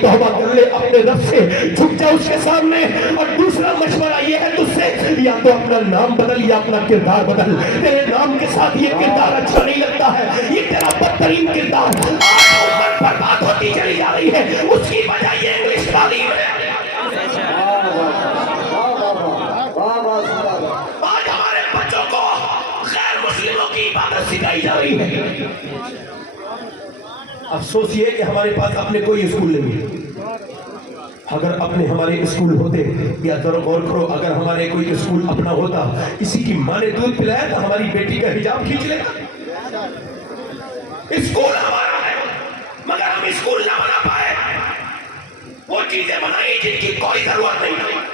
توبہ کر لے اپنے رب سے، جھک جا اس کے سامنے. اور دوسرا مشورہ یہ ہے تجھ سے، یا تو اپنا نام بدل یا اپنا کردار بدل. تیرے نام کے ساتھ یہ کردار اچھا نہیں لگتا ہے، یہ تیرا بدترین کردار آج برباد ہوتی چلی جا رہی ہے. اس کی وجہ یہ انگلش تعلیم ہے. آج ہمارے بچوں کو غیر مسلموں کی عبادت سکھائی جا رہی ہے. افسوس یہ کہ ہمارے پاس اپنے کوئی اسکول نہیں ہے. اگر اپنے ہمارے اسکول ہوتے، یا ذرا غور کرو، اگر ہمارے کوئی اسکول اپنا ہوتا، کسی کی ماں نے دودھ پلایا تو ہماری بیٹی کا حجاب کھینچ لیتا. اسکول ہمارا ہے مگر ہم اسکول نہ بنا پائے. وہ چیزیں بنائی جن کی کوئی ضرورت نہیں ہے.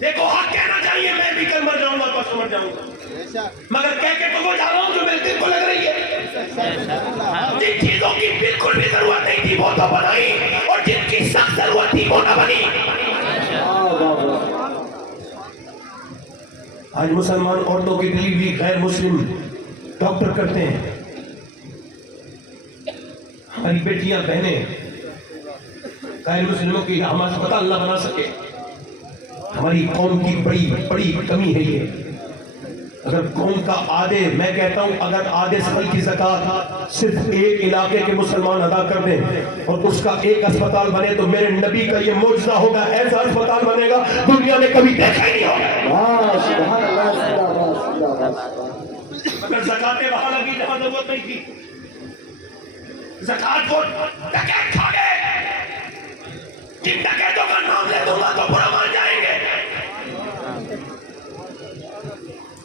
دیکھو حق کہنا چاہیے، میں بھی کل مر جاؤں گا پرسوں مر جاؤں گا، مگر کہہ کے تو وہ جا رہا ہوں جو میرے دل کو لگ رہی ہے. جن چیزوں کی بالکل بھی ضرورت نہیں تھی وہ تو بنائی، اور جن کی سخت ضرورت تھی وہ نہ بنی. آج مسلمان عورتوں کی ڈلیوری غیر مسلم ڈاکٹر کرتے ہیں. ہماری بیٹیاں بہنیں غیر مسلموں کی ہم اسپتال نہ بنا سکے. ہماری قوم کی بڑی بڑی کمی ہے یہ. اگر قوم کا آدھے، میں کہتا ہوں اگر آدھے سال کی زکوٰۃ صرف ایک علاقے کے مسلمان ادا کر دیں اور اس کا ایک اسپتال بنے تو میرے نبی کا یہ معجزہ ہوگا. ایسا اسپتال بنے گا دنیا نے کبھی دیکھا ہی نہیں ہوگا. اگر زکوٰۃ وہاں لگی جہاں ضرورت نہیں تھی، زکوٰۃ کو ڈکیت کھا گئے. جن ڈکیتوں کا نام لے دوں گا تو برا مان جائیں گے.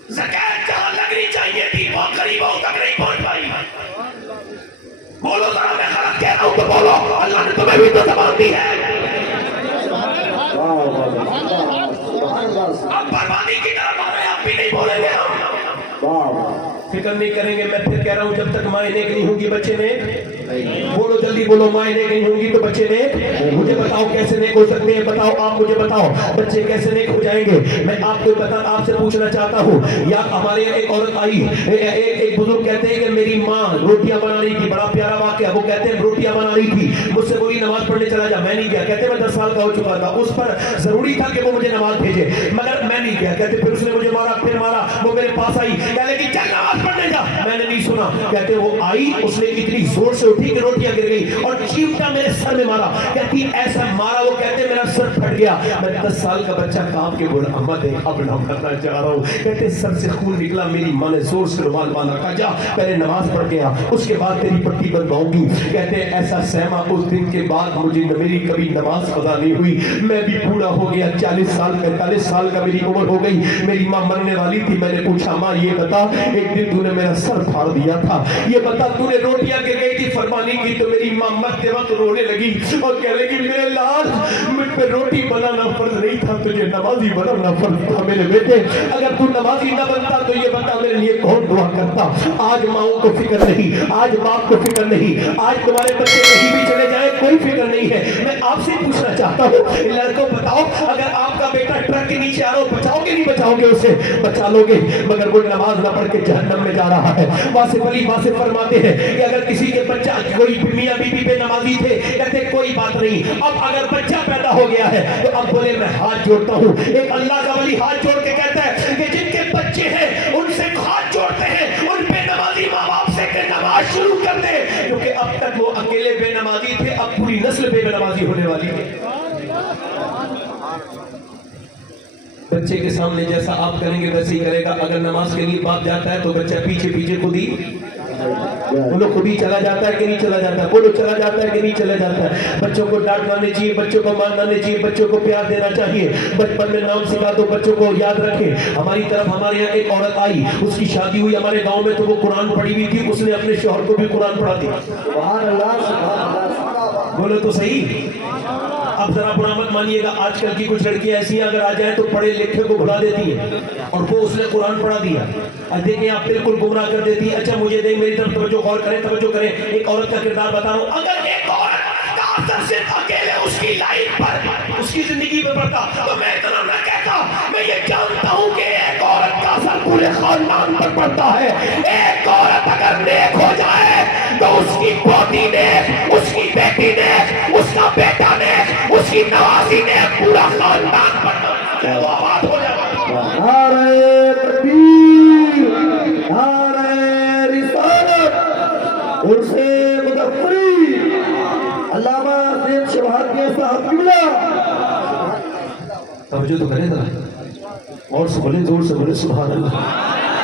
زکوٰۃ جہاں لگنی چاہیے تھی وہ غریبوں تک نہیں پہنچ پائی. بولو ذرا، میں غلط کہہ رہا ہوں تو بولو، اللہ نے تمہیں بھی تو زبان دی ہے. اب بربادی کی طرف آ رہے ہیں، اب بھی نہیں بولیں گے ہم. فکر نہیں کریں گے. میں پھر کہہ رہا ہوں جب تک مائیں نیک نہیں ہوں گی بچے نیک. بولو جلدی بولو، مائیں نیک نہیں ہوں گی تو بچے نیک. مجھے بتاؤ کیسے نیک ہو سکتے ہیں؟ بتاؤ آپ مجھے بتاؤ بچے کیسے نیک ہو جائیں گے. میں آپ کو آپ سے پوچھنا چاہتا ہوں. یا ہمارے یہاں ایک عورت آئی، ایک بزرگ کہتے ہیں کہ میری ماں روٹیاں بنا رہی تھی. بڑا پیارا واقعہ. وہ کہتے ہیں روٹیاں بنا رہی تھی، مجھ سے بولی نماز پڑھنے چلا جا. میں نہیں گیا. کہتے میں 10 سال کا ہو چکا تھا. اس پر ضروری تھا کہ وہ مجھے نماز بھیجے مگر میں نہیں گیا. کہتے پھر اس نے مجھے مارا، پھر مارا. وہ میرے پاس آئی، کہنے لگی چل نماز پڑھنے جا. میں نے نہیں سنا. کہتے وہ آئی، اس نے اتنی زور سے اٹھی کہ روٹیاں گر گئی اور چیمٹا میرے سر میں مارا. کہتی ایسا مارا، وہ کہتے میرا سر پھٹ گیا. میں 10 سال کا بچہ کانپ کے بولا اما دیکھ اب نہ کرنا چاہ رہا ہوں. کہتے سر سے خون نکلا. میری ماں نے زور سے رومال باندھا. کہا جا پہلے نماز پڑھ کے آ، اس کے بعد تیری پٹی بندھواؤں گی. کہتے ایسا سہما اس دن کے بعد مجھے میری کبھی نماز قضا نہیں ہوئی. میں بھی بوڑھا ہو گیا، 40 سال 45 سال کا میری عمر ہو گئی. میری ماں مرنے والی تھی. میں نے پوچھا ماں یہ بتا، ایک دن تو نے میرا سر پھاڑ دیا تھا، یہ بتا تو نے روٹیاں گر گئی تھی فرمانی کی تو میری ماں مرتے وقت رونے لگی اور کہنے لگی میرے لال مجھ پہ روٹی بنانا فرض نہیں تھا، تجھے نمازی بنانا فرض تھا. میرے بیٹے اگر تو نمازی نہ بنتا تو یہ بتا میرے لیے کون دعا کرتا. آج ماؤں کو فکر نہیں، آج باپ کو فکر نہیں، آج تمہارے بچے کہیں بھی چلے جائیں کوئی فکر نہیں ہے. میں آپ سے پوچھنا چاہتا ہوں لڑکوں بتاؤ، اگر آپ کا بیٹا ٹرک کے نیچے آ رہا ہو بچاؤ گے نہیں بچاؤ گے؟ اسے بچا لو گے مگر وہ نماز نہ پڑھ کے جہنم میں جا رہا ہے. واصف علی واصف فرماتے ہیں کہ اگر کسی کے بچہ کوئی میاں بی بی پہ نمازی تھے، کہتے کوئی بات نہیں، اب اگر بچہ پیدا ہو گیا ہے تو اب بولے میں ہاتھ جوڑتا ہوں. ایک اللہ کا ولی ہاتھ جوڑ کے کہتا ہے کہ جن کے بچے ہیں ان سے ہاتھ جوڑتے ہیں، ان بے نمازی ماں باپ سے کہ نماز شروع کر دے، کیونکہ اب تک وہ اکیلے بے نمازی تھے، اب پوری نسل بے نمازی ہونے والی ہے. بچے کے سامنے جیسا آپ کریں گے ویسے ہی کرے گا. اگر نماز کے لیے باپ جاتا ہے تو بچہ پیچھے پیچھے خود ہی بولو خود ہی چلا جاتا ہے کہ نہیں چلا جاتا ہے؟ بولو چلا جاتا ہے کہ نہیں چلا جاتا ہے؟ بچوں کو ڈانٹنا نہیں چاہیے، بچوں کو مارنا نہیں چاہیے، بچوں کو پیار دینا چاہیے. بچپن میں نام سکھا دو، بچوں کو یاد رکھیں. ہماری طرف ہمارے یہاں ایک عورت آئی، اس کی شادی ہوئی ہمارے گاؤں میں تو وہ قرآن پڑھی ہوئی تھی، اس نے اپنے شوہر کو بھی قرآن پڑھا دیا. سبحان اللہ سبحان اللہ. بولو تو صحیح. اب ذرا برا مت مانیے گا، آج کل کی کچھ لڑکیاں ایسی ہیں اگر آ جائیں تو پڑھے لکھے کو بھلا دیتی ہیں اور وہ اس نے قرآن پڑھا دیا. دیکھیں آپ بالکل گمراہ کر دیتی ہیں. اچھا مجھے دیکھ میری طرف توجہ غور کریں، توجہ کریں. ایک عورت کا کردار بتا رہا ہوں. اگر ایک عورت کا اثر صرف اکیلے اس کی لائف پر، اس کی زندگی میں پڑتا تو میں اتنا نہ کہتا. میں یہ جانتا ہوں کہ ایک عورت کا اثر پورے خاندان پر پڑتا ہے. ایک عورت اگر نیک ہو جائے تو اس کی پوتی نیک، اس کی بیٹی نیک، اس کا بیٹا نیک، اس کی نوازی نیک، پورا خاندان پر وہ آباد ہو جائے. نعرہ تکبیر، نعرہ رسالت، عرص مظفری، علامہ سید شبہات صاحب قبلہ. توجہ تو کریں ذرا، اور سے بولے، زور سے بولے سبحان اللہ.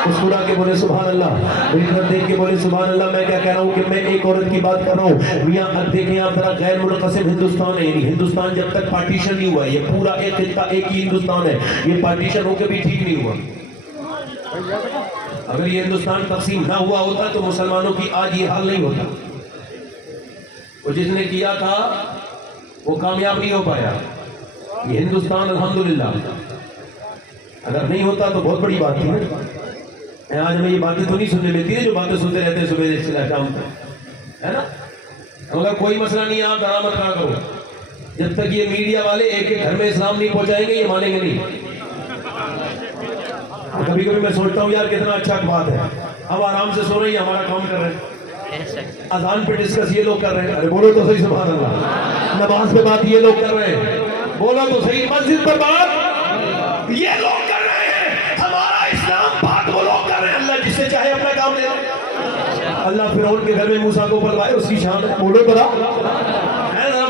مسکرا کے بولے سبحان اللہ. میری طرف دیکھ کے بولے سبحان اللہ. میں کیا کہہ رہا ہوں کہ میں ایک عورت کی بات کر رہا ہوں. میاں اب دیکھیں آپ ذرا، غیر منقسم ہندوستان ہے، یعنی ہندوستان جب تک پارٹیشن نہیں ہوا ہے، یہ پورا ایک خطہ ایک ہی ہندوستان ہے. یہ پارٹیشن ہو کے بھی ٹھیک نہیں ہوا. اگر یہ ہندوستان تقسیم نہ ہوا ہوتا تو مسلمانوں کی آج یہ حال نہیں ہوتا. وہ جس نے کیا تھا وہ کامیاب نہیں ہو پایا. یہ ہندوستان الحمدللہ اگر نہیں ہوتا تو بہت بڑی بات تھی. آج ہمیں یہ باتیں تو نہیں سننے ملتی ہے جو باتیں سنتے رہتے ہیں صبح سے شام تک، ہے نا. مگر کوئی مسئلہ نہیں ہے، آپ ڈرامہ نہ کرو. جب تک یہ میڈیا والے ایک ایک گھر میں اسلام نہیں پہنچائیں گے یہ مانیں گے نہیں. کبھی کبھی میں سوچتا ہوں یار کتنا اچھا بات ہے، اب آرام سے سو رہے ہیں، ہمارا کام کر رہے ہیں. اذان پہ ڈسکس یہ لوگ کر رہے ہیں، ارے بولو تو صحیح سبحان اللہ. نماز پہ بات یہ لوگ کر رہے ہیں، بولو تو صحیح. مسجد پر بات یہ لوگ کر رہے ہیں. ہمارا اسلام بات وہ لوگ کر رہے ہیں. اللہ جس سے چاہے اپنا کام لے لے. اللہ فرعون کے گھر میں موسیٰ کو پلوائے، اس کی شان ہے. بولو ذرا،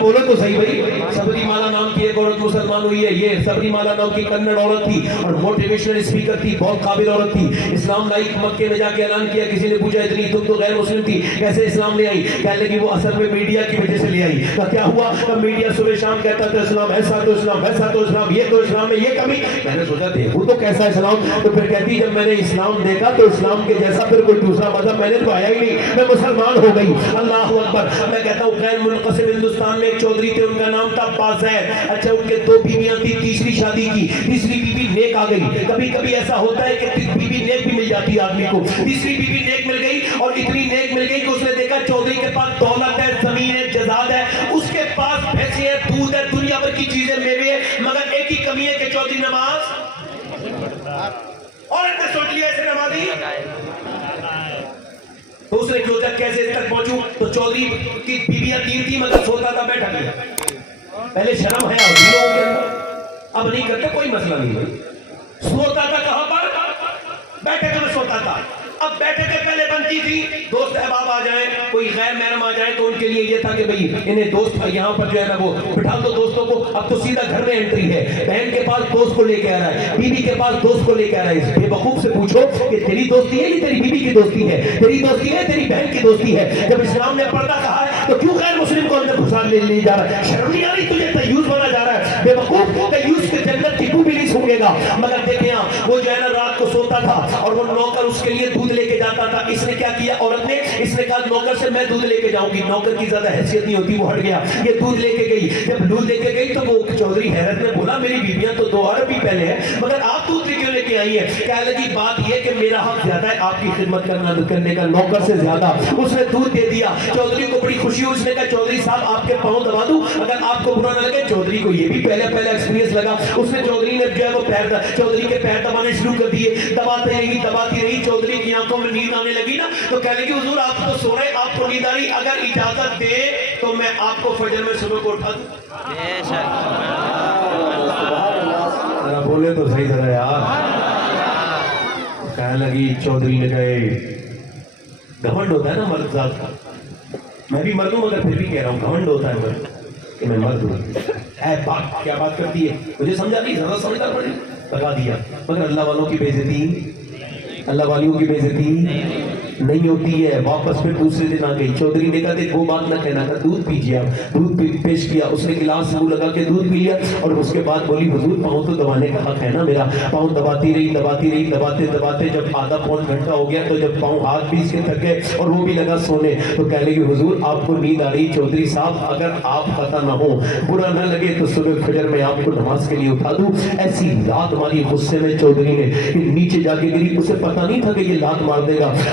بولو تو صحیح بھائی. سبری مالا نام کی ایک عورت مسلمان ہوئی ہے. یہ سبری مالا نام کی کنڑ عورت تھی اور موٹیویشنل اسپیکر تھی، بہت قابل عورت تھی. اسلام لائی، مکے میں جا کے اعلان کیا. کسی نے پوچھا اتنی تم تو غیر مسلم تھی کیسے اسلام لے آئی؟ کہنے لگی وہ اصل میں میڈیا کی وجہ سے لے آئی. کیا ہوا؟ میڈیا صبح شام کہتا تھا اسلام ایسا تو اسلام ویسا تو اسلام، یہ تو اسلام میں یہ کمی. میں نے سوچا دیکھو تو کیسا اسلام. تو پھر کہتی جب میں نے اسلام دیکھا تو اسلام کے جیسا پھر کوئی دوسرا مذہب میں نے تو آیا ہی نہیں، میں مسلمان ہو گئی. اللہ اکبر. میں کہتا ہوں غیر منقسم ہندوستان میں ایک چودھری تھے، ان کا نام تھا بازیر. اچھا ان کے دو بیویاں تھی، تیسری شادی کی. تیسری بیوی نیک آ گئی. کبھی کبھی ایسا ہوتا ہے کہ بیوی نیک بھی مل جاتی ہے آدمی کو. تیسری بیوی نیک مل گئی اور اتنی نیک مل گئی کہ اس نے دیکھا چودھری کے پاس دولت ہے، زمین ہے، جائیداد ہے، اس کے پاس بھینسیں ہیں، دودھ ہے، دنیا بھر کی چیزیں، میوے ہیں، مگر ایک ہی کمی ہے کہ چودھری نماز. عورت نے سوچ لیا ایسے نمازی. تو اس نے سوچا کیسے اس تک پہنچوں. تو چودھری کی بیویاں تین تھی مگر سوتا تھا بیٹھا گیا. پہلے شرم ہے اور دلوں کے اندر، اب نہیں کرتے کوئی مسئلہ نہیں بھائی. سوتا تھا کہاں پر؟ بیٹھے کے میں سوتا تھا. اب بیٹھے کے پہلے بنتی تھی دوست احباب آ جائیں، کوئی غیر محرم آ جائے تو ان کے لیے یہ تھا کہ بھئی انہیں دوست یہاں پر جو ہے نا وہ بٹھا دو دوستوں کو. اب تو سیدھا گھر میں انٹری ہے. بہن کے پاس دوست کو لے کے آ رہا ہے، بیوی کے پاس دوست کو لے کے آ رہا ہے. بے وقوف سے پوچھو کہ تیری دوستی ہے یہ تیری بیوی کی دوستی ہے، تیری دوستی ہے تیری بہن کی دوستی ہے؟ جب اسلام نے پردہ کہا ہے تو کیوں غیر مسلم کو اندر گھسا لے جا رہا ہے؟ شرم نہیں آ رہی تجھے؟ تیوس بنا جا رہا ہے. بے وقوف، تیوس کے جنت ٹپو بھی نہیں سونگے گا. مگر دیکھیں آپ وہ جو ہے نا رات کو سوتا تھا اور وہ نوکر اس کے لیے دودھ لے کے جاتا تھا. اس نے کیا کیا عورت نے؟ اس نے کہا نوکر سے میں دودھ لے کے جاؤں گی. نوکر کی زیادہ حیثیت نہیں ہوتی، وہ ہٹ گیا. یہ دودھ لے کے گئی. جب دودھ لے کے گئی تو وہ چودھری حیرت میں بولا میری بیویاں تو 2 عرب ہی پہلے ہیں مگر آپ دودھ کیوں لے کے آئی ہیں؟ کہنے لگی بات یہ کہ میرا حق زیادہ ہے آپ کی خدمت کرنے کا نوکر سے زیادہ. اس نے دودھ دے دیا. چودھری کو بڑی خوشی ہوئی. اس نے کہا چودھری صاحب آپ کے پاؤں دبا دوں اگر آپ کو برا نہ لگے. چودھری کو یہ بھی پہلے ایکسپیرینس لگا. اس نے چودھری نے جو ہے وہ چودھری کے پیر دبانے شروع کر دیے. دباتی رہی. چودھری کی آنکھوں میں نیند آنے لگی نا تو کہنے لگی حضور آپ تو سو رہے، آپ کو نیند آ رہی، اگر اجازت دے تو میں آپ کو فجر میں صبح کو اٹھا دوں. ذرا بولے تو صحیح ذرا یار. کہنے لگی چودھری نے کہے گھمنڈ ہوتا ہے نا مرد ذات کا. میں بھی مرد ہوں مگر پھر بھی کہہ رہا ہوں گھمنڈ ہوتا ہے مرد کہ میں مرد ہوں. اے بات کیا بات کرتی ہے؟ مجھے سمجھا نہیں، زیادہ سمجھدار پڑے بتا دیا. مگر اللہ والوں کی بے عزتی، اللہ والیوں کی بے عزتی نہیں ہوتی ہے. واپس پھر دوسرے دن آ گئی. چودھری نے کہا دیکھ وہ بات نہ کہنا تھا، دودھ پیجیے آپ. دودھ پیش کیا. اس نے گلاس منہ لگا کے دودھ پی لیا اور اس کے بعد بولی حضور پاؤں تو دبانے کا حق ہے نا میرا. پاؤں دباتی رہی دباتے جب آدھا پون گھنٹہ ہو گیا تو جب پاؤں ہاتھ بھی اس کے تھک گئے اور وہ بھی لگا سونے تو کہہ لگی حضور آپ کو نیند آ رہی. چودھری صاحب اگر آپ پتہ نہ ہو، برا نہ لگے تو صبح فجر میں آپ کو نماز کے لیے اٹھا دوں. ایسی لات ماری غصے میں چودھری نے کہ نیچے جا کے گری. اسے پتہ نہیں تھا کہ یہ لات مار دے گا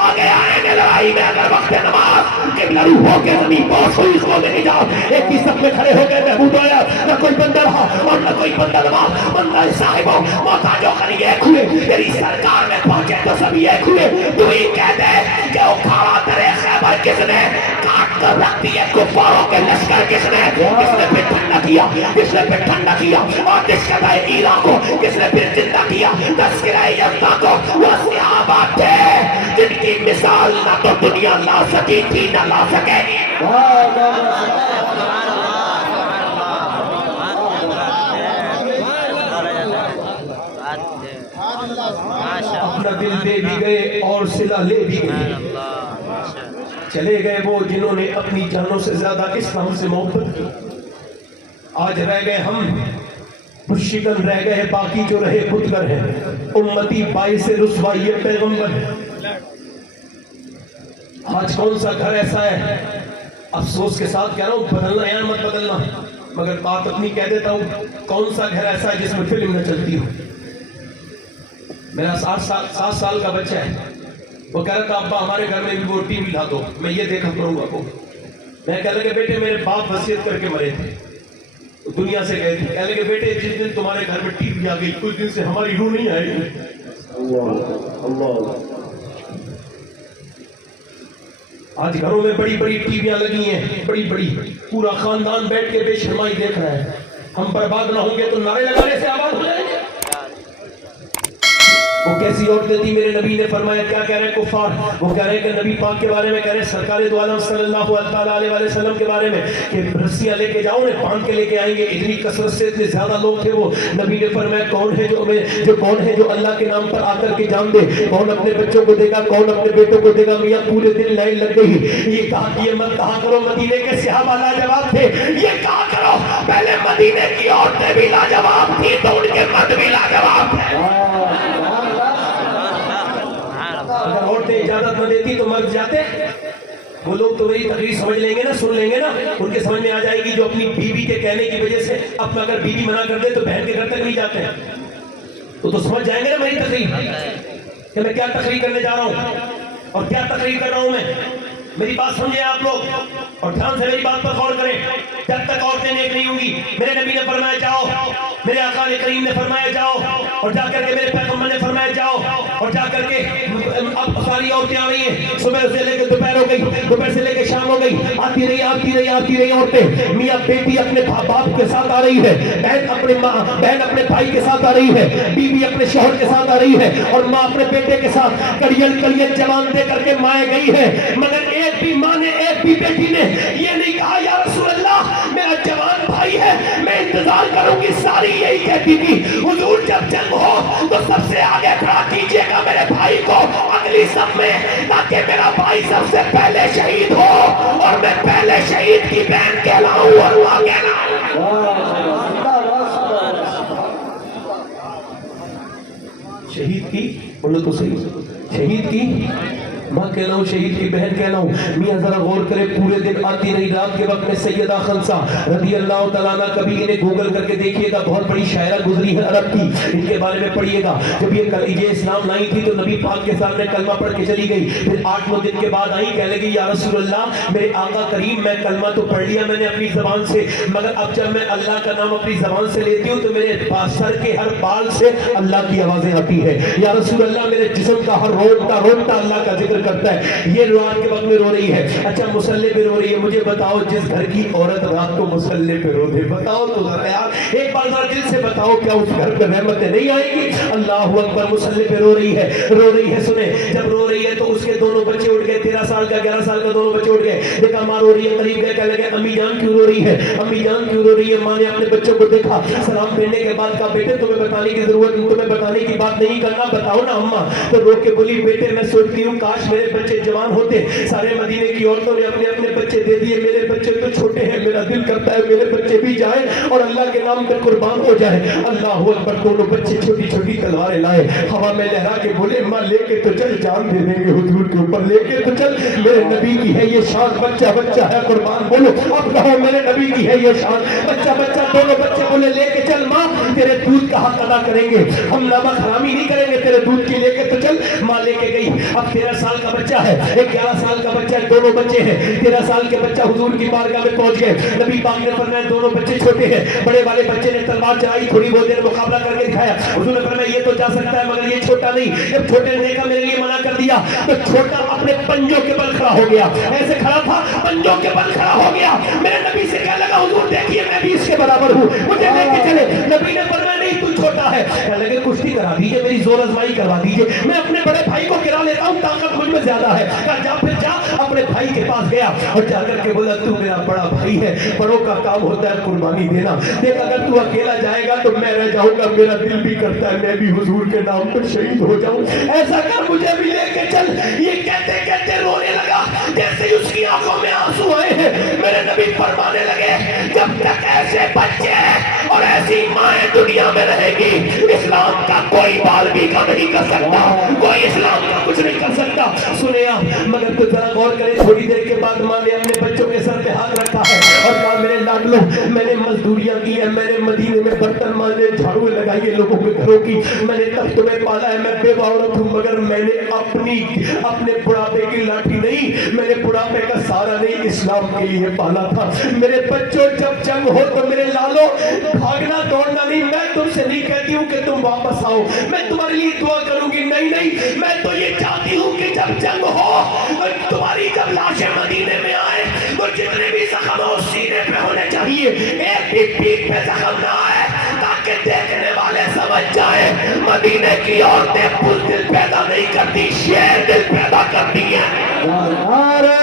آگے آئیں گے لڑائی میں اگر وقت نماز قبلہ روح ہو کے زمین پہنچ ہوئی اس کو نہیں جاؤ. ایک ہی صف میں کھڑے ہو گئے محمود آیا، نہ کوئی بندہ رہا اور نہ کوئی بندہ نماز. بندہ صاحبوں محتاجوں خلی ایک ہوئے، تیری سرکار میں پہنچے تو سبھی ایک ہوئے. تو ہی کہتے ہیں کہ اکھاڑا درے خیبر کس نے کاٹ کر رکھ دیے کفاروں کے لشکر کس نے پھر ٹھنڈا کیا، کس نے پھر ٹھنڈا کیا، اور دشکتہ ایران کو کس نے پھر زندہ کیا. تذکرہ یزدہ کو وہ صحابہ تھے جن کی مثال نہ تو دنیا لا سکی تھی نہ لا سکے گی. اپنا دل دے بھی گئے اور صلہ لے بھی گئے. چلے گئے وہ جنہوں نے اپنی جانوں سے زیادہ اسلام سے محبت کی. آج رہ گئے ہم خوشگن، رہ گئے باقی جو رہے خودگر ہیں. امتی باعث رسوائی پیغمبر ہے. آج کون سا گھر ایسا ہے، افسوس کے ساتھ کہہ رہا ہوں، بدلنا یا مت بدلنا، مگر بات اپنی کہہ دیتا ہوں، کون سا گھر ایسا ہے جس میں فلم نہ چلتی ہو. میرا 7 سال کا بچہ ہے، وہ کہہ رہا تھا ابا ہمارے گھر میں بھی وہ ٹی وی لا دو، میں یہ دیکھا کروں گا. کو میں کہہ لگا بیٹے میرے باپ وصیت کر کے مرے تھے، دنیا سے گئے تھے. کہہ لگے بیٹے جس دن تمہارے گھر میں ٹی وی آ گئی اس دن سے ہماری روح نہیں آئے گی. آج گھروں میں بڑی بڑی ٹی ویاں لگی ہیں، بڑی بڑی، پورا خاندان بیٹھ کے بے شرمائی دیکھ رہا ہے. ہم برباد نہ ہوں گے تو نعرے لگانے سے آباد ہو جائیں گے. وہ کیسی عورتیں تھی، میرے نبی نے فرمایا کیا کہہ رہے ہیں کفار؟ وہ کہہ رہے ہیں کہ نبی پاک کے بارے میں کہہ رہے ہیں، سرکار دو عالم صلی اللہ علیہ وسلم کے بارے میں کہ رسیاں لے کے جاؤ انہیں باندھ کے لے کے آئیں گے. اتنی کثرت سے اتنے زیادہ لوگ تھے. وہ نبی نے فرمایا کون ہے جو اللہ کے نام پر آ کر کے جان دے؟ کون اپنے بچوں کو دے گا، کون اپنے بیٹوں کو دے گا؟ میاں پورے دن لائن لگ گئی. یہ کہا کہ یہ مت کہا کرو مدینے کے صحابہ لاجواب تھے، یہ کہا کرو پہلے مدینے کی عورتیں بھی لاجواب تھی تو ان کے مرد بھی لاجواب تھے. اگر عورتیں اجازت نہ دیتی تو مرد جاتے. وہ لوگ تو میری تقریر سمجھ لیں گے نا، سن لیں گے نا، ان کے سمجھ میں آ جائے گی جو اپنی بیوی کے کہنے کی وجہ سے اپنا اگر بیوی منع کر دے تو بہن کے گھر تک نہیں جاتے ہیں. تو سمجھ جائیں گے نا میری تقریر کہ میں کیا تقریر کرنے جا رہا ہوں اور کیا تقریر کر رہا ہوں میں. میری بات سمجھیں آپ لوگ اور دھیان سے میری بات پر غور کریں. جب تک عورتیں نیک نہیں ہوں گی، میرے نبی نے فرمایا جاؤ، میرے آقا کریم نے فرمایا جاؤ، اور جا کر کے میرے پیغمبر نے فرمایا جاؤ، اور جا کر کے اب ساری عورتیں آ رہی ہیں. صبح سے لے کے دوپہر ہو گئی، دوپہر سے لے کے شام ہو گئی، آتی رہی عورتیں. میاں بیٹی اپنے باپ کے ساتھ آ رہی ہے، بہن اپنے بھائی کے ساتھ آ رہی ہے، بیوی اپنے شوہر کے ساتھ آ رہی ہے، اور ماں اپنے بیٹے کے ساتھ. کڑیل جوان دے کر کے مائیں گئی ہے، مگر ایک بھی ماں نے، ایک بھی بیٹی نے یہ نہیں کہا یا رسول اللہ میرا جوان بھائی ہے میں انتظار کروں گی. ساری یہی کہتی تھی حضور جب جنگ ہو تو سب سے آگے کھڑا کیجئے گا میرے بھائی کو اگلی صف میں، تاکہ میرا بھائی سب سے پہلے شہید ہو اور میں پہلے شہید کی بہن کہلاؤں اور وہ کہلاؤں. شہید کی بولو تو صحیح، شہید کی ماں کہلاؤں، شہید کی بہن کہلاؤں. میاں ذرا غور کرے، پورے دن آتی رہی. رات کے وقت میں سیدہ خلصہ رضی اللہ تعالیٰ عنہ، کبھی انہیں گوگل کر کے دیکھیے گا، بہت بڑی شاعرہ گزری ہے عرب کی، ان کے بارے میں پڑھیے گا. جب یہ اسلام لائی تھی تو نبی پاک کے سامنے کلمہ پڑھ کے چلی گئی. پھر 8-9 دن کے بعد آئی، کہنے لگی یا رسول اللہ میرے آقا کریم میں کلمہ تو پڑھ لیا میں نے اپنی زبان سے، مگر اب جب میں اللہ کا نام اپنی زبان سے لیتی ہوں تو میرے سر کے ہر بال سے اللہ کی آوازیں آتی ہے. یا رسول اللہ میرے جسم کا ہر روٹا اللہ کا ذکر کرتا ہے. یہ رات کے وقت میں رو رہی ہے. اچھا مصلے پہ رو رہی ہے. مجھے بتاؤ جس گھر کی عورت رات کو مصلے پہ رو دے، بتاؤ تو ذرا یار، ایک بار ذرا دل سے بتاؤ کیا اس گھر پہ رحمتیں نہیں آئیں گی؟ اللہ اکبر. مصلے پہ رو رہی ہے. سنیں جب رو رہی ہے تو اس کے دونوں بچے اٹھ گئے، 13 سال کا 11 سال کا دونوں بچے اٹھ گئے. دیکھا ماں رو رہی ہے، قریب گئے، کہنے لگے امی جان کیوں رو رہی ہے، امی جان کیوں رو رہی ہے؟ ماں نے اپنے بچوں کو دیکھا، سلام پھیرنے کے بعد کہا بیٹے تمہیں بتانے کی ضرورت نہیں، تمہیں بتانے کی بات نہیں کرنا، بتاؤ نا اماں. تو رو کے بولی بیٹے میں سوچتی ہوں کاش میرے بچے جوان ہوتے. سارے مدینے کی عورتوں نے اپنے اپنے بچے بچے دے دیے, میرے بچے تو چھوٹے ہیں, میرا دل کرتا ہے میرے بچے بھی جائیں اور اللہ کے نام پہ قربان ہو جائے. اللہ اکبر. دونوں بچے چھوٹی چھوٹی تلواریں لائے, ہوا میں لہرا کے بولے ماں لے کے تو چل, جان دے دیں گے حضور کے اوپر, لے کے تو چل, میرے نبی کی ہے یہ شان, بچہ بچہ ہے قربان. بولو اب کہو میرے نبی کی ہے یہ شان, بچہ بچہ. دونوں بچے بولے لے کے چل ماں, تیرے دودھ کا حق ادا کریں گے, ہم نمک حرامی نہیں کریں گے, تیرے دودھ کی لے کے تو چل. ماں لے کے گئی. اب 13 سال کا بچہ ہے, ایک 11 سال کا بچہ ہے, دونوں بچے ہیں. 13 سال کے بچہ حضور کی بارگاہ میں پہنچ گئے. نبی پاک نے فرمایا دونوں بچے چھوٹے ہیں. بڑے والے بچے نے تلوار چلائی, تھوڑی بہت دیر مقابلہ کر کے دکھایا. حضور نے فرمایا یہ تو جا سکتا ہے مگر یہ چھوٹا نہیں. جب چھوٹے نے دیکھا میرے لیے منع کر دیا تو چھوٹا اپنے پنجوں کے بل کھڑا ہو گیا. ایسے کھڑا تھا, پنجوں کے بل کھڑا ہو گیا. میرے نبی سے کہنے لگا حضور دیکھیے میں بھی اس کے برابر ہوں, مجھے لے کے چلے. نبی نے فرمایا نہیں تو چھوٹا ہے. کہنے لگے کشتی کرا دیجیے, میری زور آزمائی کروا دیجیے, میں اپنے بڑے بھائی کو گرا لیتا ہوں, طاقت مجھ میں زیادہ ہے. کہا جا پھر جا. اپنے بھائی کے پاس گیا اور جا کر کے بولا تو میرا بڑا بھائی ہے, بڑوں کا کام ہوتا ہے قربانی دینا. دیکھ اگر تو اکیلا جائے گا تو میں رہ جاؤں گا, میرا دل بھی کرتا ہے میں بھی حضور کے نام پر شہید ہو جاؤں, ایسا کر مجھے بھی لے کے چل. یہ کہتے کہتے رونے لگا, جیسے ہی اس کی آنکھوں میں آنسو آئے ہیں میرے نبی فرمانے لگے جب تک ایسے بچے اور ایسی مائیں دنیا میں رہے گی اسلام کا کوئی بال بھی کم نہیں کر سکتا, کوئی اسلام کا کچھ نہیں کر سکتا. سنے آپ مگر تو ذرا غور کریں, تھوڑی دیر کے بعد ماں نے اپنے بچوں کے سر پہ ہاتھ رکھا ہے اور کہا میرے لاڈلو میں نے مزدوریاں کی ہیں, میں نے مدینے میں برتن مانجے, جھاڑو لگائی ہے لوگوں کے گھروں کی, میں نے تب تمہیں پالا ہے, میں بے عورت ہوں مگر میں نے اپنے بڑھاپے کی لاٹھی نہیں, میں نے بڑھاپے کا سارا نہیں, اسلام کے لیے پالا تھا. میرے بچوں جب جنگ ہو تو میرے لالو بھاگنا دوڑنا نہیں, میں تم سے نہیں کہتی ہوں کہ تم واپس آؤ, میں تمہارے لیے دعا کروں گی, نہیں نہیں, میں تو یہ چاہتی ہوں کہ جب جنگ ہو تمہاری جب لاشیں مدینے میں آئے تو جتنے بھی زخم ہو سینے پہ ہونے چاہیے, ایک بھی پیٹ پہ زخم نہ آئے, تاکہ دیکھنے والے سمجھ جائیں مدینے کی عورتیں بزدل پیدا نہیں کرتی, شیر دل پیدا کرتی ہیں. نعرہ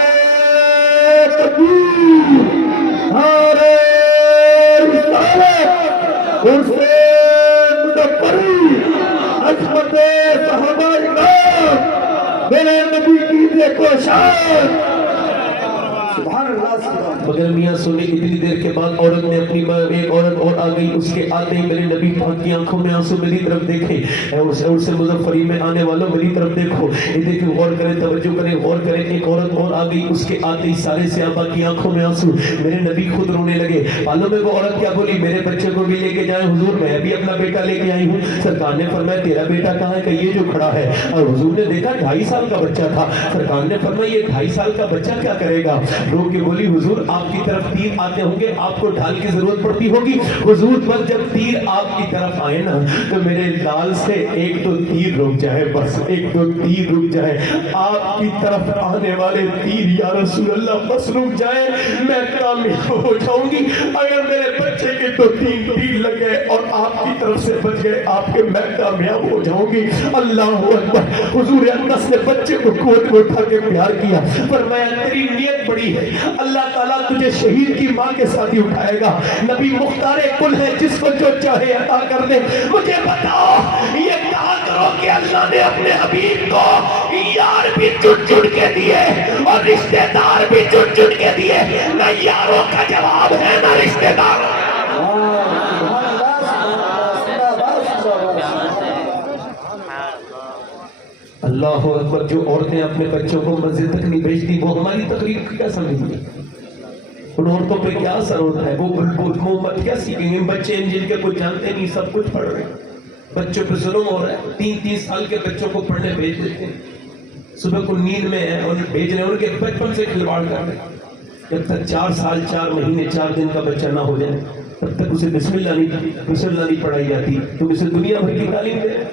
تکبیر, نعرہ رسالت, عرص مظفری, عظمت صحابہ کرام, میرے نبی کی دیکھو شان. سبحان اللہ, سبحان. مگر میاں سونے اتنی دیر کے بعد عورت نے اپنی ایک عورت اور آ گئی, اس کے آتے ہی میرے نبی پاک کی آنکھوں میں آنسو, میری طرف دیکھیں, عرص مظفری میں آنے والوں میری طرف دیکھو, یہ دیکھیں, غور کریں, توجہ کریں, غور کریں. ایک عورت اور آ گئی, اس کے آتے ہی سارے صحابہ کی آنکھوں میں آنسو, میرے نبی خود رونے لگے. معلوم ہے وہ عورت کیا بولی, میرے بچے کو بھی لے کے جائیں حضور, میں بھی اپنا بیٹا لے کے آئی ہوں. سرکار نے فرمایا تیرا بیٹا کہاں ہے, کہ یہ جو کھڑا ہے. اور حضور نے دیکھا 2.5 سال کا بچہ تھا. سرکار نے فرمایا یہ 2.5 سال کا بچہ کیا کرے گا. رو کے بولی حضور آپ کی طرف تیر آتے ہوں گے, آپ کو ڈھال کی ضرورت پڑتی ہوگی. حضور پر جب تیر آپ کی طرف آئے نا تو میرے لال سے ایک دو تیر رک جائے, بس ایک دو تیر رک جائے, آپ کی طرف آنے والے تیر یا رسول اللہ بس رک جائے, میں کامیاب ہو جاؤں گی. اگر میرے بچے کے تو 3 تیر لگ گئے اور آپ کی طرف سے بچ گئے آپ کے, میں کامیاب ہو جاؤں گی. اللہ اکبر. حضور اقدس نے بچے کو گود میں اٹھا کے پیار کیا, فرمایا تیری نیت بڑی ہے, اللہ تعالیٰ تجھے شہید کی ماں کے ساتھ ہی اٹھائے گا. نبی مختار کل ہے, جس کو جو چاہے عطا کر دے. مجھے بتاؤ یہ کہا کرو کہ اللہ نے اپنے حبیب کو یار بھی چن چن کے دیے اور رشتہ دار بھی چن چن کے دیے, نہ یاروں کا جواب ہے نہ رشتہ داروں. اللہ اکبر. جو عورتیں اپنے بچوں کو مسجد تک نہیں بھیجتی وہ ہماری تقریر کیا سمجھتی, ان عورتوں پہ کیا اثر ہوتا ہے, وہ محمد کیا سیکھیں گے. بچے جن کے کچھ جانتے نہیں, سب کچھ پڑھ رہے ہیں, بچوں پہ ظلم ہو رہا ہے. 3 سال کے بچوں کو پڑھنے بھیج دیتے ہیں, صبح کو نیند میں ہے اور بھیج رہے ہیں, ان کے بچپن سے کھلواڑ کر رہے ہیں. جب تک 4 سال 4 مہینے 4 دن کا بچہ نہ ہو جائے تب تک اسے بسم اللہ نہیں پڑھائی جاتی. تم اسے دنیا بھر کی تعلیم دے رہے.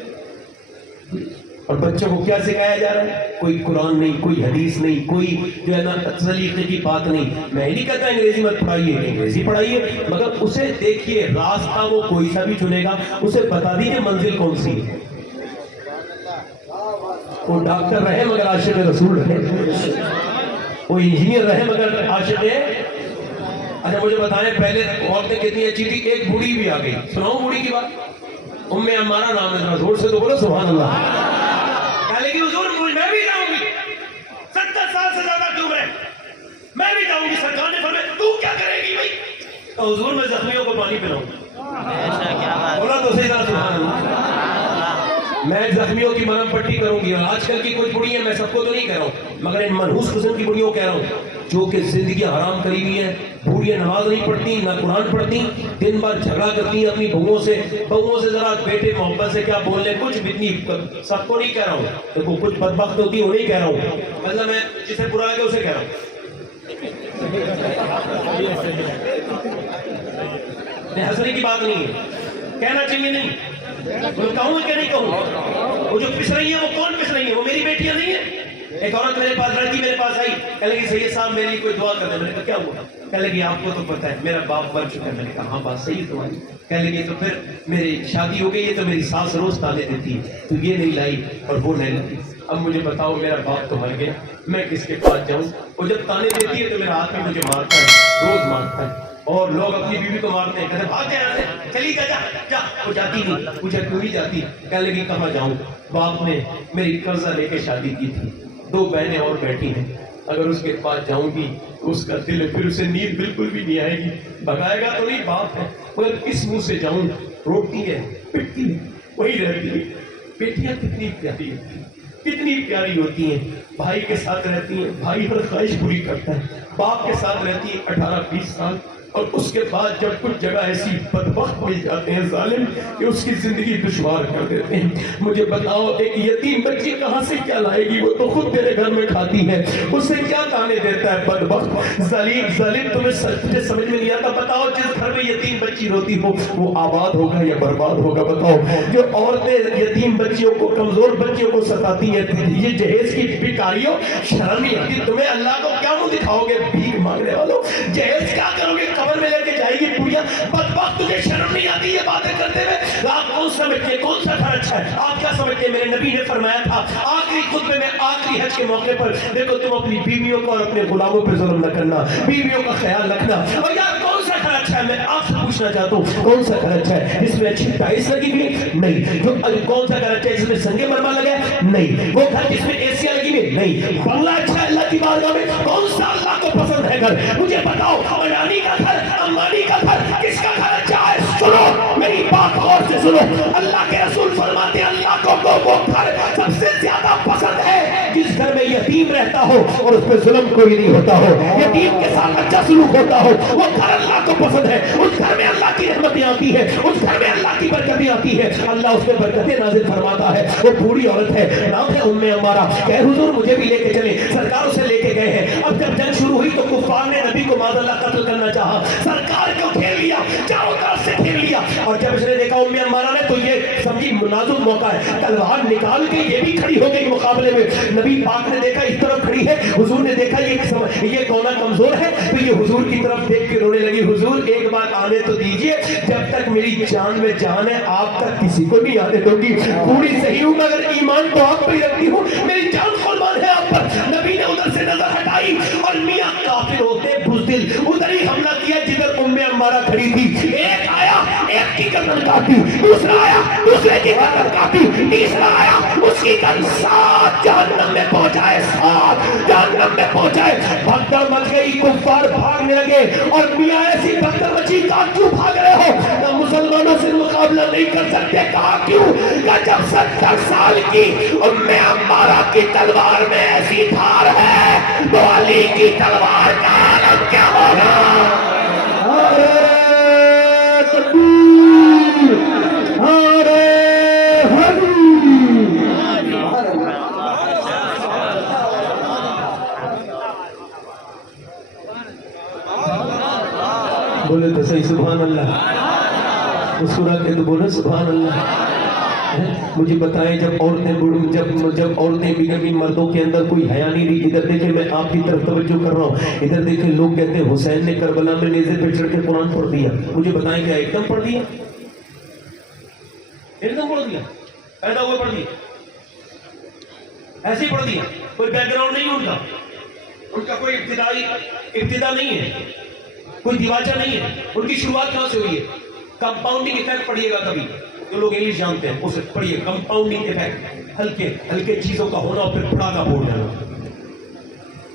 اور بچوں کو کیا سکھایا جا رہا ہے, کوئی قرآن نہیں, کوئی حدیث نہیں, کوئی جو ہے نا سلیقے کی بات نہیں. میں نہیں کہتا انگریزی مت پڑھائیے, انگریزی پڑھائیے, مگر اسے دیکھیے راستہ وہ کوئی سا بھی چنے گا, اسے بتا دیجیے منزل کون سی ہے. وہ ڈاکٹر رہے مگر عاشق رسول رہے, وہ انجینئر رہے مگر عاشق. اچھا مجھے بتائیں پہلے عورتیں کتنی اچھی تھی, ایک بوڑھی بھی آ گئی, سناؤں بوڑھی کی بات. ام عمارہ نام ہے, ذرا زور سے تو بولو سبحان اللہ. لیکن حضور میں بھی جاؤں گی, 70 سال سے زیادہ کی عمر ہے, میں بھی جاؤں گی. سرکار نے فرمایا تو کیا کرے گی بھائی؟ تو حضور میں زخمیوں کو پانی پلاؤں گا. بولا تو صحیح طرح سبحان اللہ. میں زخمیوں کی مرہم پٹی کروں گی. اور آج کل کی کچھ بڑی ہیں, میں سب کو تو نہیں کہہ رہا ہوں, مگر ان منحوس قسم کی بڑیوں کہہ رہا ہوں جو کہ زندگی حرام کری ہوئی ہے. بوڑھیاں نماز نہیں پڑھتی, نہ قرآن پڑھتی, دن بھر جھگڑا کرتی ہیں اپنی بہوؤں سے ذرا بیٹے محبت سے کیا بول لیں. کچھ بھی نہیں, سب کو نہیں کہہ رہا ہوں. دیکھو کچھ بدبخت ہوتی ہیں انہیں کہہ رہا ہوں, مطلب میں جسے برا لگے اسے کہہ رہا ہوں. ہنسنے کی بات نہیں ہے, کہنا چاہیے نہیں. میں کہوں کہ نہیں کہوں؟ وہ جو پس رہی ہے وہ کون پس رہی ہے؟ وہ میری بیٹیاں نہیں ہیں. ایک عورت میرے پاس, لڑکی میرے پاس آئی, کہنے لگی سید صاحب میرے لیے کوئی دعا کر دیں. میں نے کہا کیا ہوا؟ کہنے لگی آپ کو تو پتہ ہے میرا باپ مر چکا ہے. میں نے کہا ہاں بات صحیح ہے تمہاری. کہنے لگی تو پھر میری شادی ہو گئی ہے تو میری ساس روز تانے دیتی ہے, تو یہ نہیں لائی اور وہ نہیں لائی. اب مجھے بتاؤ میرا باپ تو مر گیا, میں کس کے پاس جاؤں؟ وہ جب تانے دیتی ہے تو میرا آدمی مجھے مارتا ہے, روز مارتا ہے. اور لوگ اپنی بیوی کو مارتے ہیں, کہتے ہیں بھاگ جا, چلی جا جا جا. وہ جاتی نہیں. پوچھا کیوں نہیں جاتی؟ کہنے لگی کہاں جاؤں, باپ نے میری قرضہ لے کے شادی کی تھی, 2 بہنیں اور بیٹھی ہیں, اگر اس کے پاس جاؤں گی اس کا دل ہے, پھر اسے نیند بالکل بھی نہیں آئے گی. بھگائے گا تو نہیں, باپ ہے, مگر کس منہ سے جاؤں؟ روتی ہے, پٹتی ہے, وہی رہتی ہے. بیٹیاں کتنی پیاری ہوتی ہیں, کتنی پیاری ہوتی ہیں, بھائی کے ساتھ رہتی ہیں, بھائی ہر خواہش پوری کرتا ہے, باپ کے ساتھ رہتی ہیں 18-20 سال, اور اس کے بعد جب کچھ جگہ ایسی بدبخت مل جاتے ہیں ظالم کہ اس کی زندگی دشوار کر دیتے ہیں. مجھے بتاؤ ایک یتیم بچی کہاں سے کیا لائے گی؟ وہ تو خود تیرے گھر میں کھاتی ہے, اسے کیا تانے دیتا ہے بدبخت ظالم. تمہیں سمجھ میں نہیں آتا. بتاؤ جس گھر میں یتیم بچی روتی ہو وہ آباد ہوگا یا برباد ہوگا؟ بتاؤ. جو عورتیں یتیم بچیوں کو, کمزور بچیوں کو ستاتی ہیں, یہ جہیز کی بھکاریوں, شرم نہیں آتی تمہیں؟ اللہ کو کیا منہ دکھاؤ گے بھیک مانگنے والوں؟ جہیز کیا کرو گے؟ قبر میں لے کے جائے گی پوریاں. بدبخت تجھے شرم نہیں آتی یہ باتیں کرتے ہوئے؟ آپ کون سمجھتے ہیں کون سا گھر اچھا ہے؟ آپ کیا سمجھتے ہیں؟ میرے نبی نے فرمایا تھا آخری خطبے میں, آخری حج کے موقع پر, دیکھو تم اپنی بیویوں کو اور اپنے غلاموں پہ ظلم نہ کرنا, بیویوں کا خیال رکھنا. اور یار کون سا گھر اچھا ہے؟ میں آپ سے پوچھنا چاہتا ہوں کون سا گھر اچھا ہے جس میں اچھی ٹائلس لگی ہوئی ہے؟ نہیں. جو کون سا گھر اچھا ہے جس میں سنگ مرمر لگا ہے؟ نہیں. وہ گھر جس میں اے سی لگی ہوئی ہے؟ نہیں. بنگلہ اچھا ہے اللہ کی بارگاہ میں؟ کون سا اللہ کو پسند ہے گھر؟ مجھے بتاؤ. اڈانی کا گھر, امبانی کا گھر, کس کا گھر اچھا ہے؟ سنو میری بات غور سے سنو. اللہ کے رسول فرماتے ہیں اللہ کو وہ گھر سب سے زیادہ پسند ہے جس گھر میں یتیم رہتا ہو اور اس پہ ظلم کوئی نہیں ہوتا ہو, یتیم کے ساتھ اچھا سلوک ہوتا ہو. وہ گھر اللہ کو پسند ہے. اس گھر میں اللہ کی رحمتیں آتی ہے, اس گھر میں اللہ کی برکتیں آتی ہے, اللہ اس میں برکتیں نازل فرماتا ہے. وہ بوڑھی عورت ہے, نام ہے ام عمارہ, کہ حضور مجھے بھی لے کے چلے. سرکار اسے لے کے گئے ہیں. اب جب جنگ شروع ہوئی تو کفار نے نبی کو معاذ اللہ قتل کرنا چاہا. سرکار کو گھیر لیا, چاروں طرف سے گھیر لیا, اور جب اس نے دیکھا ام عمارہ نے تو یہ سمجھی نازک موقع ہے, تلوار نکال کے یہ بھی کھڑی ہو گئی مقابلے میں. نبی پاک نے دیکھا اس طرف کھڑی ہے, حضور نے دیکھا یہ کونا کمزور ہے, تو یہ حضور کی طرف دیکھ کے رونے لگی. حضور ایک بار آنے تو دیجئے, جب تک میری جان میں جان ہے آپ تک کسی کو نہیں آنے دوں گی. پوری صحیح ہوں مگر ایمان تو آپ پہ ہی رکھتی ہوں, میری جان قربان ہے آپ پر. نبی نے ادھر سے نظر ہٹائی اور میاں کافر ہوتے بزدل ادھر ہی حملہ کیا جدھر ام عمارہ کھڑی تھی. ایک آیا, ایک کی گردن کاٹی, دوسرا آیا, دوسرے کی گردن کاٹی, تیسرا آیا, اس کی گردن 7 جہنم میں پہنچائے, 7 جہنم میں پہنچائے. بھگدڑ مچ گئی, کفار بھاگنے لگے, اور میاں ایسی بھگدڑ مچی, کہا کیوں بھاگ رہے ہو؟ نہ مسلمانوں سے مقابلہ نہیں کر سکتے. کہا کیوں؟ کہ جب 70 سال کی ام عمارہ کی تلوار میں ایسی دھار ہے تو علی کی تلوار کا عالم کیا ہوگا؟ بولے تو صحیح سبحان اللہ. مسکرا کے تو بولے سبحان اللہ. مجھے بتائیں جب عورتیں بگڑی, مردوں کے اندر کوئی حیا نہیں رہی. ادھر دیکھیں, میں آپ کی طرف توجہ کر رہا ہوں, ادھر دیکھیں لوگ کہتے ہیں حسین نے کربلا میں نیزے پہ چڑھ کے قرآن پڑھ دیا. مجھے بتائیں کیا ایک دم پڑھ دیا؟ ایک دم پڑھ دیا؟ پیدا ہوئے پڑھ دیا؟ ایسے ہی پڑھ دیا؟ کوئی بیک گراؤنڈ نہیں ان کا کوئی ابتدا نہیں ہے, کوئی دیواچہ نہیں ہے. ان کی شروعات کہاں سے ہوئی ہے؟ کمپاؤنڈنگ ایفیکٹ پڑھیے گا کبھی, جو لوگ انگلش جانتے ہیں اسے پڑھیے, کمپاؤنڈنگ ایفیکٹ, ہلکے چیزوں کا ہونا اور پھر پڑا کا بول جانا.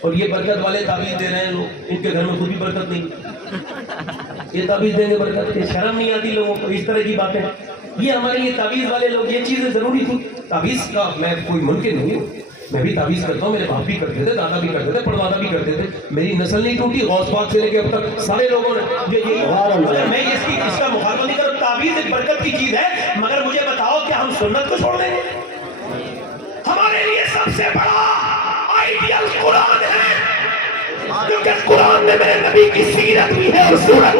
اور یہ برکت والے تعویذ دے رہے ہیں لوگ، ان کے گھر میں خود بھی برکت نہیں، یہ تعویذ دیں گے برکت کے، شرم نہیں آتی لوگوں کو اس طرح کی باتیں؟ یہ ہمارے یہ تعویذ والے لوگ، یہ چیزیں ضروری تھی؟ تعویذ کا میں کوئی منکر نہیں ہوں، میں بھی تعویذ کرتا ہوں، میرے باپ بھی کرتے تھے، دادا بھی کرتے تھے، پردادا بھی کرتے تھے، میری نسل نہیں ٹوٹی، غوث پاک سے لے کے اب تک سارے لوگوں نے مگر میں اس کا مخالفت نہیں کرتا، تعویذ ایک برکت کی چیز ہے، مگر مجھے بتاؤ کیا ہم سنت کو چھوڑ دیں گے؟ ہمارے لیے سب سے بڑا آئیڈیل قرآن ہے، کیونکہ قرآن میں میرے نبی کی سیرت بھی ہے اور سورت۔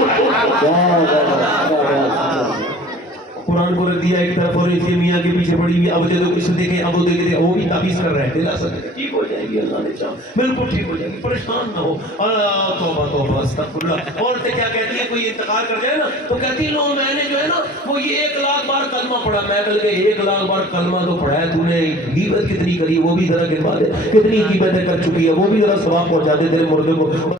قرآن کو رکھ دیا ایک طرف اور اسے میاں کے پیچھے پڑی ہوئی، اب دے دو کچھ دیکھیں، اب وہ دے دے، وہ بھی تعویذ کر رہے ہیں، دلا سکتے ٹھیک ہو جائے گی، اللہ نے چاہا بالکل ٹھیک ہو جائے گی، پریشان نہ ہو۔ توبہ توبہ استغفر اللہ۔ عورتیں کیا کہتی ہیں، کوئی انتقال کر جائے نا تو کہتی ہیں لو میں نے جو ہے نا وہ یہ 1,00,000 بار کلمہ پڑھا، میں کل کے 1,00,000 بار کلمہ تو پڑھا ہے، تو نے غیبت کتنی کری وہ بھی ذرا گنوا دے، کتنی غیبتیں کر چکی ہے وہ بھی ذرا ثواب پہنچا دے تیرے مردے کو۔